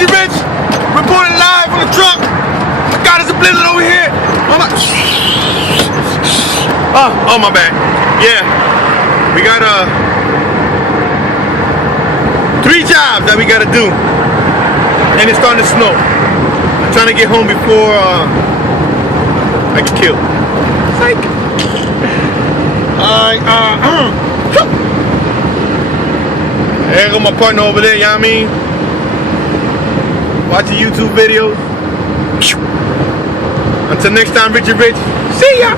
Richie Rich, reporting live on the truck. God, it's a blizzard over here. Oh my bad. Yeah, we got 3 jobs that we gotta do, and it's starting to snow. I'm trying to get home before I get killed. Psych. There go my partner over there, you know what I mean? Watching YouTube videos. Until next time, Richie Rich. See ya!